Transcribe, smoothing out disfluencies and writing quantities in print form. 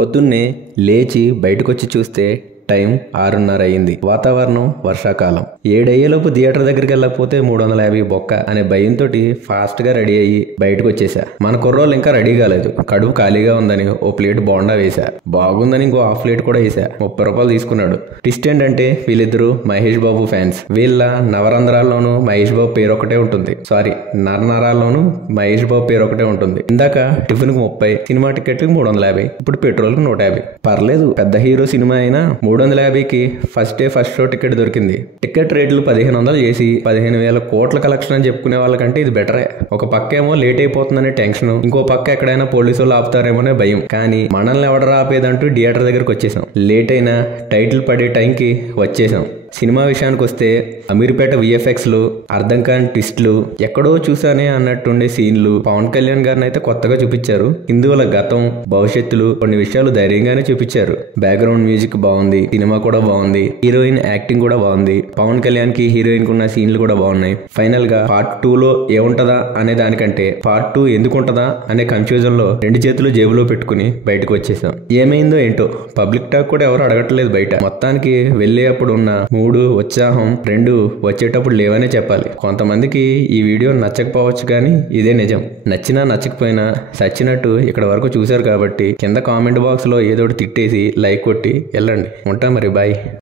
పొద్దున్నే లేచి బయటకొచ్చి చూస్తే టైం 6:30 అయింది. వాతావరణం వర్షాకాలం. 7 అయ్యేలోపు థియేటర్ దగ్గరికి వెళ్ళకపోతే 350 బొక్క అనే భయంతో ఫాస్ట్ గా రెడీ అయ్యి బయటకు వచ్చేసా. మన కుర్రోళ్ళు ఇంకా రెడీ కాలేదు. కడుపు ఖాళీగా ఉందని ఓ ప్లేట్ బోండా వేసా. బాగుందని ఇంకో హాఫ్ ప్లేట్ కూడా వేసా. 30 రూపాయలు తీసుకున్నాడు. ట్విస్ట్ ఏంటంటే వీళ్ళిద్దరూ మహేష్ బాబు ఫ్యాన్స్. వీళ్ళ నవరంధ్రాల్లోనూ మహేష్ బాబు పేరు ఒకటే ఉంటుంది. సారీ, నరనరాల్లోనూ మహేష్ బాబు పేరు ఒకటే ఉంటుంది. ఇందాక టిఫిన్ కు 30, సినిమా టికెట్లకు 350, ఇప్పుడు పెట్రోల్ కు 150. పర్లేదు, పెద్ద హీరో సినిమా అయినా 350కి first day first show ticket దొరికింది. టికెట్ రేట్లు 1500 చేసి 15,000 కోట్ల కలెక్షన్ అని చెప్పుకునే వాళ్ళకంటే ఇది బెటరే. ఒక పక్క ఏమో లేట్ అయిపోతుందనే టెన్షన్, ఇంకో పక్క ఎక్కడైనా పోలీసు వాళ్ళు ఆపుతారేమోనే భయం. కానీ మనల్ని ఎవడరా ఆపేదంటూ థియేటర్ దగ్గరకు వచ్చేసాం. లేట్ అయినా టైటిల్ పడే టైంకి వచ్చేసాం. సినిమా విషయానికి వస్తే అమీర్పేట విఎఫ్ఎక్స్లు, అర్థం కాని ట్విస్ట్లు, ఎక్కడో చూసానే అన్నట్టుండే సీన్లు, పవన్ కళ్యాణ్ గారిని అయితే కొత్తగా చూపించారు. హిందువుల గతం, భవిష్యత్తులు, కొన్ని విషయాలు ధైర్యంగానే చూపించారు. బ్యాక్గ్రౌండ్ మ్యూజిక్ బాగుంది, సినిమా కూడా బాగుంది, హీరోయిన్ యాక్టింగ్ కూడా బాగుంది, పవన్ కళ్యాణ్ కి హీరోయిన్ కు ఉన్న సీన్లు కూడా బాగున్నాయి. ఫైనల్ గా పార్ట్ 2లో ఏముంటదా అనే దానికంటే పార్ట్ 2 ఎందుకుంటదా అనే కన్ఫ్యూజన్ లో 2 చేతులు జేబులో పెట్టుకుని బయటకు వచ్చేసాం. ఏమైందో ఏంటో పబ్లిక్ టాక్ కూడా ఎవరు అడగట్లేదు బయట. మొత్తానికి వెళ్ళే అప్పుడు ఉన్న 3 ఉత్సాహం, 2 వచ్చేటప్పుడు లేవనే చెప్పాలి. కొంతమందికి ఈ వీడియో నచ్చకపోవచ్చు, కానీ ఇదే నిజం. నచ్చినా నచ్చకపోయినా సచ్చినట్టు ఇక్కడ వరకు చూశారు కాబట్టి కింద కామెంట్ బాక్స్ లో ఏదో ఒకటి తిట్టేసి లైక్ కొట్టి వెళ్ళండి. ఉంటా మరి, బాయ్.